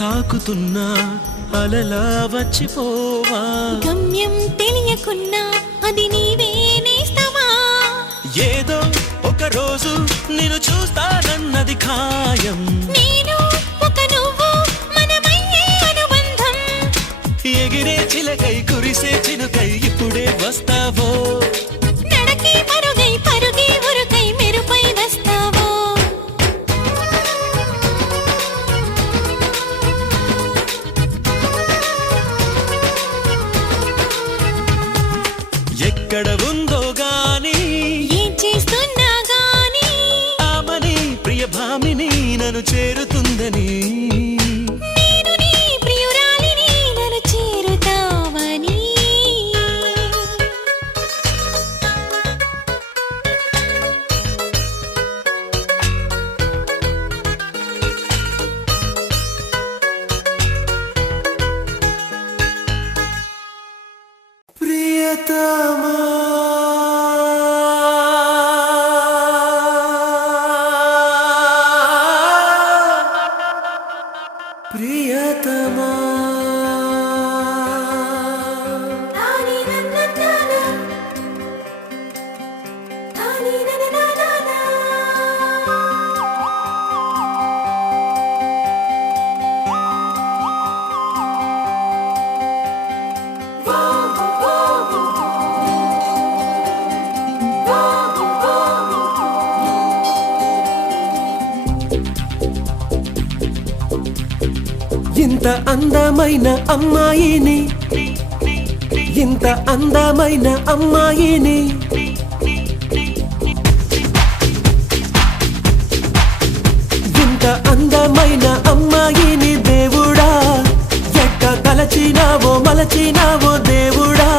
తాకుతున్నా అలలా వచ్చిపోవా గమ్యం తెలియకున్నా అది నీవే నేస్తావా ఏదో ఒక రోజు నిన్ను చూస్తానన్నది ఖాయం నేను ఒక నువ్వు మనమయ్యే అనుబంధం ఎగిరే చిలకై కురిసే చినుకై ఇప్పుడే వస్తావో నడకే మరుగై పరుగే ఉరుకై మెరుపై వస్తావో ఎక్కడ ఉందో గాని ఏం చేస్తున్నా గాని ఆమని ప్రియ భామిని నన్ను చేరుతుందని నేను నీ ప్రియురాలిని నన్ను చేరుతావని ప్రియతమా ప్రియతమా తాని నన్నన తాని నననన ఇంత అందమైన అమ్మాయిని ఇంత అందమైన అమ్మాయిని ఇంత అందమైన అమ్మాయిని దేవుడా ఎక్క కలచినావో మలచినావో దేవుడా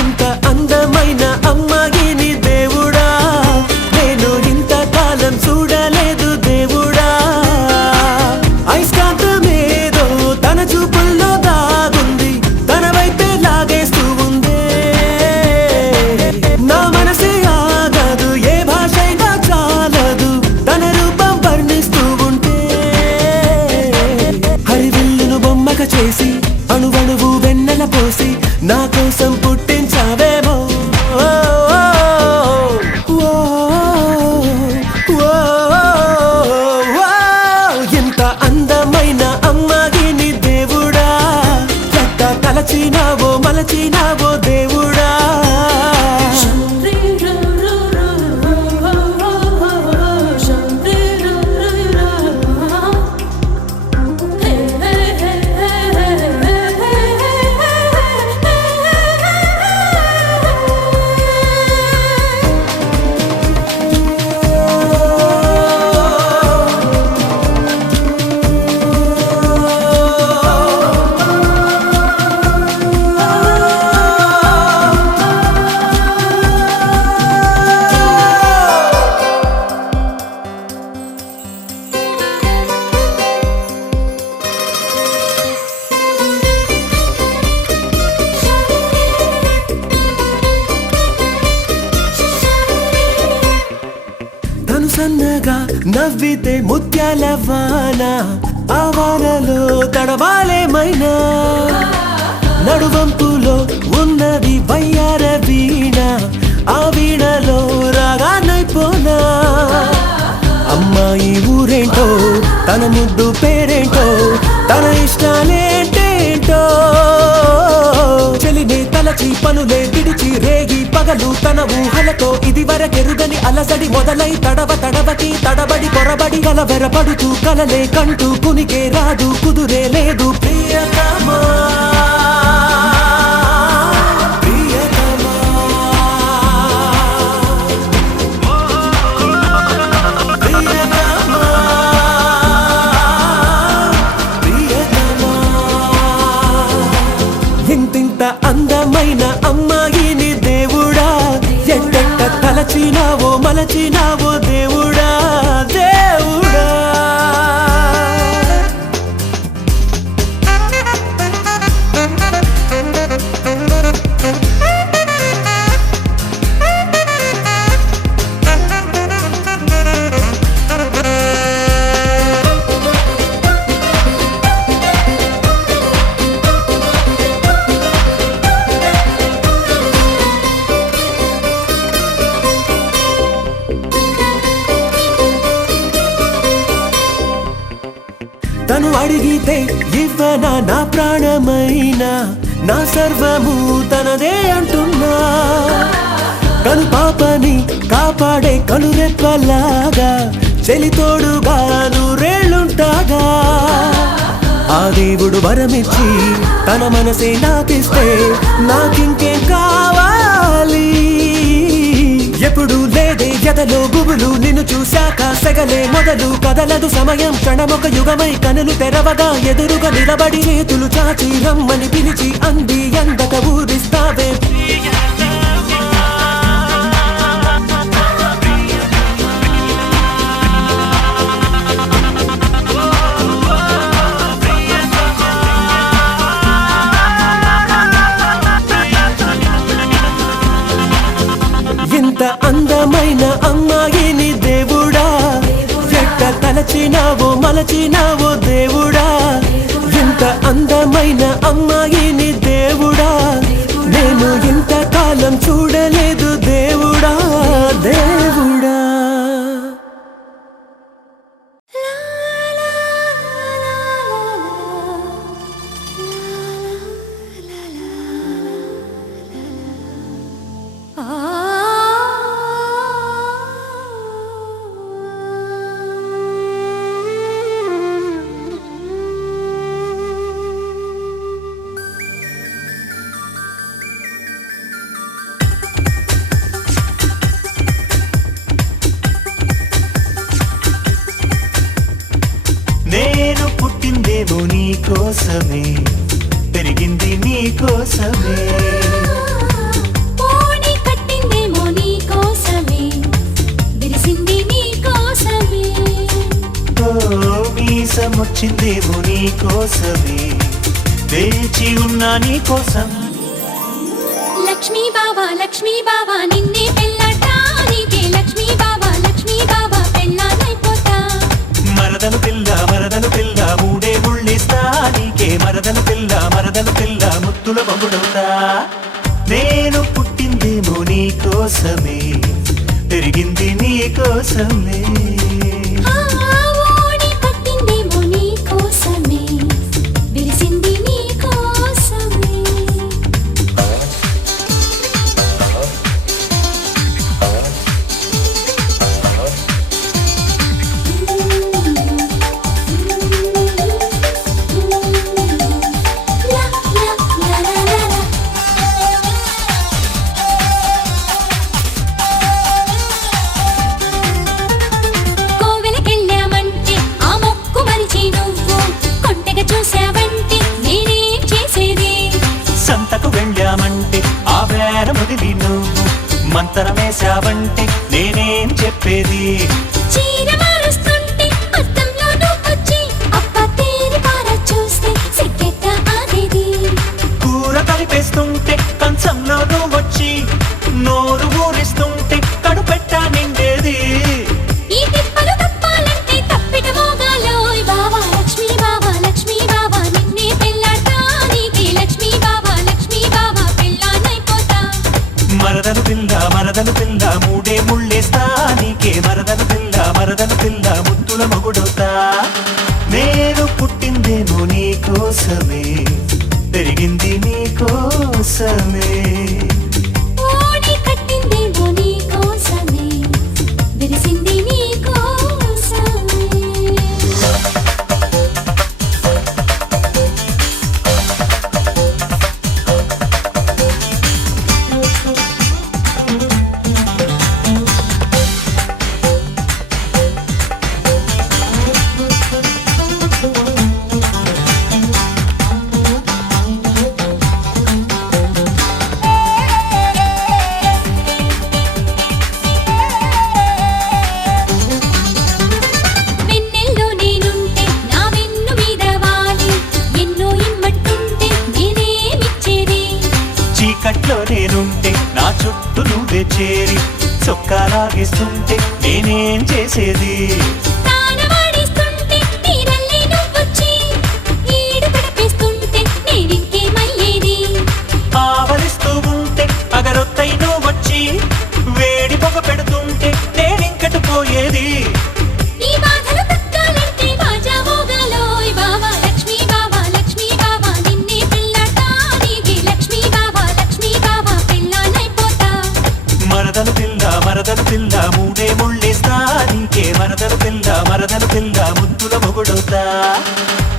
ఇంత అందమైన అమ్మాయిని దేవుడా నేను ఇంతకాలం చూడలేదు దేవుడా ఐస్కాంతమేదో తన చూపుల్లో దాగుంది తన వైపే లాగేస్తూ ఉందే నా మనసే ఆగదు ఏ భాషైనా చాలదు తన రూపం వర్ణిస్తూ ఉంటే హరివిల్లును బొమ్మక చేసి అణువణువు వెన్నెల పోసి నా కోసం పుట్టించావేమో ఎంత అందమైన అమ్మాయిని దేవుడా ఎట్ట తలచినావో మలచినావో దేవుడా సన్నగా నవ్వితే ముత్యాల వాన ఆ వానలో తడవాలేమైనా నడువంపులో ఉన్నది వయ్యార వీణ ఆ వీణలో రాగానైపోనా అమ్మాయి ఊరేంటో తన ముద్దు పేరేంటో తన ఇష్టాలేంటేంటో చెలినే తలచి పనులే విడిచి రేగి పగలు తన ఊహలతో ఇది వరకెరుగని అలసడి మొదలై తడబకి తడబడి పొరబడి కలవెరపడుతూ కలలే కంటూ కునికే రాదు కుదురే లేదు ప్రియతమా ఇంతింత అందమైన అమ్మాయిని దేవుడా ఎట్టెట్ట తలచినావో మలచినావో దేవుడా దేవుడా నన్ను అడిగితే ఇవ్వనా నా ప్రాణమైన నా సర్వము తనదే అంటున్నా కను పాపని కాపాడే కనురెప్పలాగా చెలితోడుగా నూరేళ్ళుంటాగా ఆ దేవుడు వరమిచ్చి తన మనసే నాకిస్తే నాకింకేం కావాలి ఎప్పుడు లేదే ఎదలో గుబులు నిన్ను చూశాక సెగలే మొదలు కదలదు సమయం క్షణమొక యుగమై కనులు తెరవగా ఎదురుగా నిలబడి చేతులు చాచి రమ్మని పిలిచి అంది అందక ఊరిస్తావే ఇంత అందమైన అమ్మాయిని దేవుడా ఎట్ట తలచినావో మలచినావో దేవుడా ఇంత అందమైన అమ్మాయిని దేవుడా నేను ఇంతకాలం చూడలేదు దేవుడా దేవుడా నేను పుట్టిందేమో నీ కోసమే పెరిగింది నీ కోసమే పోనీ కట్టిందేమో నీ కోసమే విరిసింది నీ కోసమే ఓ మీసమొచ్చిందేమో నీ కోసమే వేచి ఉన్నా నీ కోసం లక్ష్మీ బావా నిన్నే పెళ్ళటానికే లక్ష్మీ బావా పెళ్ళానైపోతా మరదలు పిల్ల మూడే ముళ్ళిస్తా నీకే మరదలు పిల్ల ముద్దుల బొమ్మడవుతా నేను పుట్టిందేమో నీ కోసమే పెరిగింది నీ కోసమే ఓడి కట్టిందేమో నీ కోసమే విరిసింది నీ కోసమే కోవెలకెళ్ళామంటే ఆ మొక్కు మరిచి నువ్వు కొంటెగా చూసావంటే నేనేం చేసేది సంతకు వెళ్ళామంటే ఆ వేర మొదలి నువ్వు మంతరమేశావంటే నేనేం చెప్పేది చీర మారుస్తుంటే అద్దంలో నువ్వొచ్చి అప్ప తేరి పార చూస్తే సిగ్గెట్ట ఆగేది కూర కలిపేస్తుంటే కంచంలో నువ్వొచ్చి నోరు ఊరిస్తుంటే కడుపెట్టా నిండేది ఈ తిప్పలు తప్పాలంటే తప్పిట మోగాలోయ్ బావా లక్ష్మీ బావా నిన్నే పెళ్ళటానికే లక్ష్మీ బావా పెళ్ళానైపోతా మరదలు పిల్ల మూడే ముళ్ళేస్తా నీకే మరదలు పిల్ల ముద్దుల మొగుడవుతా నేను పుట్టిందేమో నీ కోసమే పెరిగింది నీ కోసమే ఓడి కట్టిందేమో నీ కోసమే విరిసింది నీ కోసమే వెన్నెల్లో నేనుంటే నా వెన్ను మీద వాలి ఎన్నో ఇమ్మట్టుంటే నేనేమిచ్చేది చీకట్లో నేనుంటే నా చుట్టూ నువ్వే చేరి చొక్కాలాగిస్తుంటే నేనేం చేసేది తానవాడిస్తుంటే నీరల్లే నువ్వొచ్చి ఈడు గడిపేస్తుంటే నేనింకేమయ్యేది ఆవలిస్తూ ఉంటే అగరొత్తై నువ్వొచ్చి వేడి పొగ పెడుతుంటే నేనింకటి పోయేది ఈ బాధలు తక్కాలంటే బాజా మోగాలోయ్ బావా మొగుడవుతా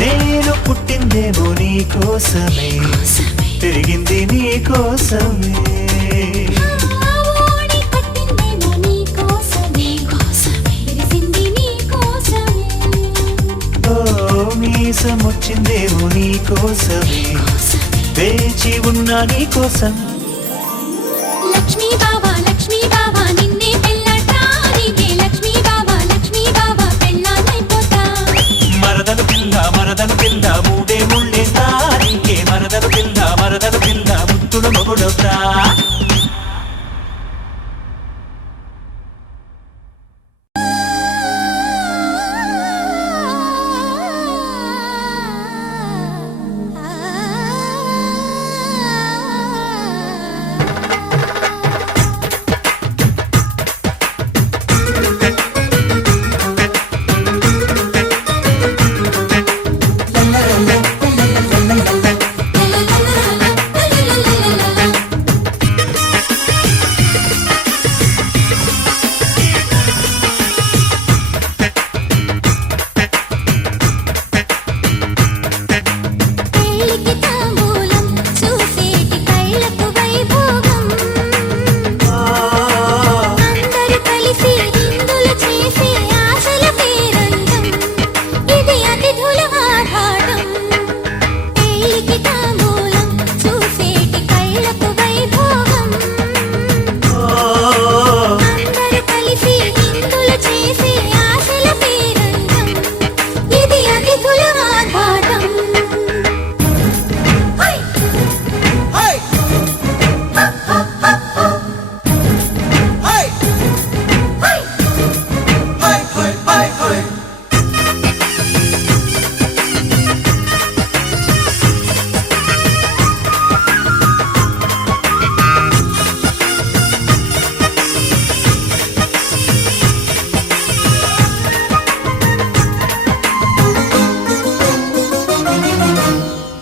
నేను పుట్టిందేమో నీ కోసమే తిరిగింది నీ కోసమే ఓడి పట్టిందేమో నీ కోసమే విరిసింది నీ కోసమే ఓ మీసమొచ్చిందేమో నీ కోసమే వేచి ఉన్నా నీ కోసం లక్ష్మీ బాబా నిన్నే పెళ్ళాటా నీకే లక్ష్మీ బాబా పెళ్ళానైపోతా మరదలు పిల్ల మూడే ముళ్ళేస్తా నీకే మరదలు పిల్ల ముత్తుల మొగుడవుతా పెళ్ళికి తాంబూలం చూసేటి కళ్ళకు వైభోగం అందరూ కలిసి విందులు చేసే ఆశల పేరంతం ఇది అతిథుల ఆరాటం పెళ్ళికి తాంబూలం చూసేటి కళ్ళకు వైభోగం అందరూ కలిసి విందులు చేసే ఆశల పేరంతం ఇది అతిథుల ఆరాటం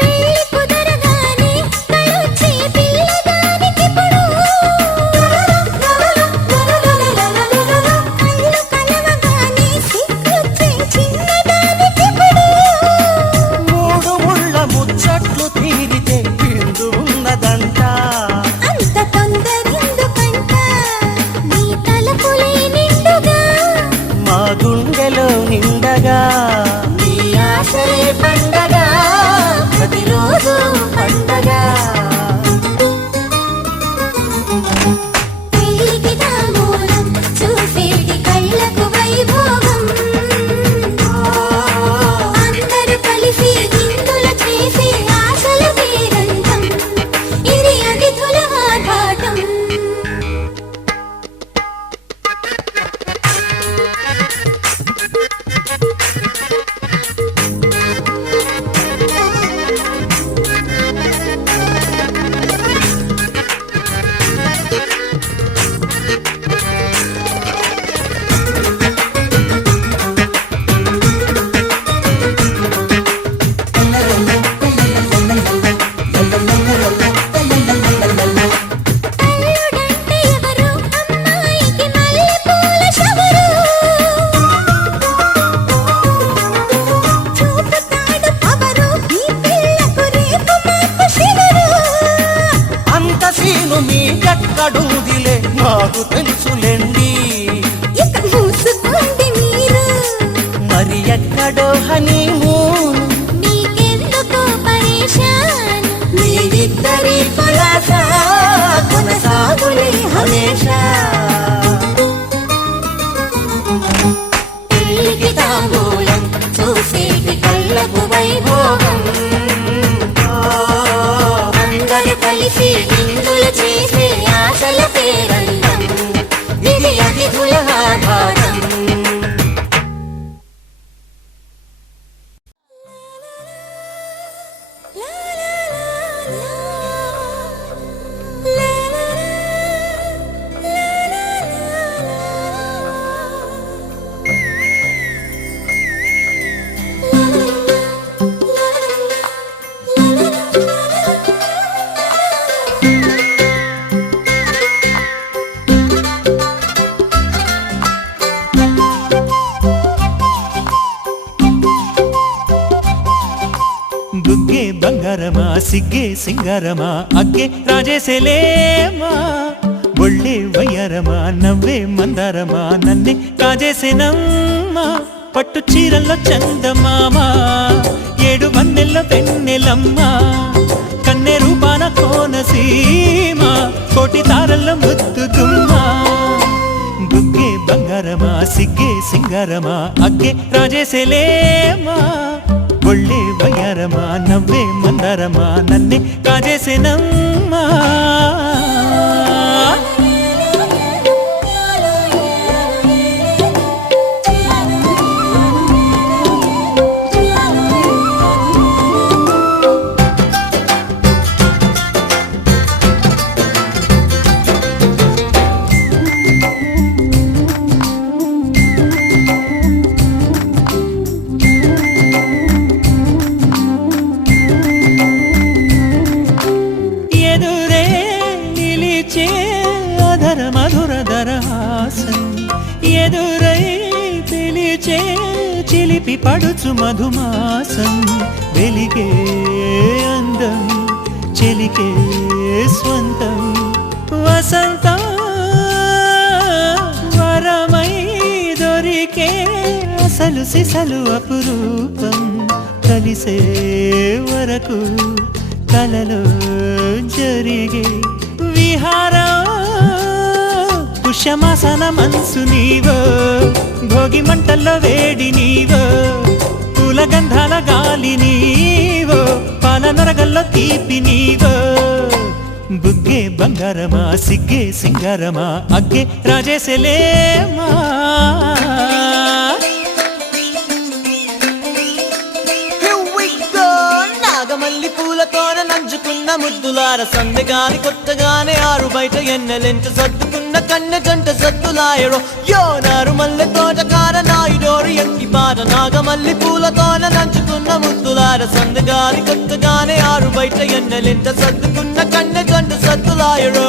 పెళ్ళి కుదరగానే కళ్ళొచ్చే పిల్లగానికిప్పుడు కళ్ళు కలవగానే సిగ్గొచ్చే చిన్నదానికిప్పుడు మూడు ముళ్ళ ముచ్చట్లు తీరితే బిందు ఉన్నదంట అంత తొందరెందుకంట నీ తలపులే నిండుగా మా గుండెలో నిండగా నీ ఆశలే పండగ ప్రతిరోజు పండగ పెళ్ళికి తాంబూలం చూసేటి కళ్ళకు వైభోగం అందరూ కలిసి విందులు చేసే ఆశల పేరంతం ఇది అతిథుల ఆరాటం అల్లుడంటే ఎవరు అమ్మాయికి మల్లెపూల షవరు చూపుతాడు పవరు ఈ పిల్లకు రేపు మాపు శివరు అంత సీను మీకెక్కడుందిలే మాకు తెలుసులేండి ఇక మూసుకోండి మీరు మరి ఎక్కడో హనీమూన్ మీకెందుకు పరేషాన్ మీరిద్దరి కులాస కొనసాగులే హమేషా పెళ్ళికి తాంబూలం చూసేటి కళ్ళకు వైభోగం అందరూ కలిసి విందులు చేసే ఆశల పేరంతం ఇది అతిథుల ఆరాటం బుగ్గే బంగారమా సిగ్గే సింగారమా అగ్గే రాజేసేలేమా ఒళ్ళే వయ్యారమా నవ్వే మందారమా నన్నే కాజేసేనమ్మా పట్టు చీరల్లో చందమామా ఏడు వన్నెల్లో పెన్నెలమ్మా కన్నె రూపాన కోనసీమ కోటి తారల్లో ముద్దుగుమ్మా బుగ్గే బంగారమా సిగ్గే సింగారమా అగ్గే రాజేసేలేమా ఒళ్ళే వయ్యారమా నవ్వే మందారమా నన్నే కాజేసేనమ్మా ఎదురే నిలిచే అధర మధుర దరహాసం ఎదురై పిలిచే చిలిపి పడుచు మధుమాసం వెలిగే అందం చెలికే స్వంతం వసంతం వరమై దొరికే అసలు సిసలు అపురూపం కలిసే వరకు కలలో జరిగే విహారం పుష్యమాసన మనసు నీవో భోగి మంటల్లో వేడి నీవో పూల గంధాల గాలి నీవో పాల నరగల్లో తీపి నీవో బుగ్గే బంగారమా సిగ్గే సింగారమా అగ్గే రాజేసేలేమా నాగమల్లి పూలతోన నంచుకున్న ముద్దులార సందెగాని కొట్టగానే ఆరు బయట ఎన్నెలెంట సర్దుకున్న కన్నె జంట సద్దులాయరో యో నారు మల్లె తోటకార నాయుడోరు ఎంటి పాట నాగమల్లి పూలతోన నంచుకున్న ముద్దులార సందెగాని కొట్టగానే ఆరు బయట ఎన్నెలెంట సర్దుకున్న కన్నె జంట సద్దులాయరో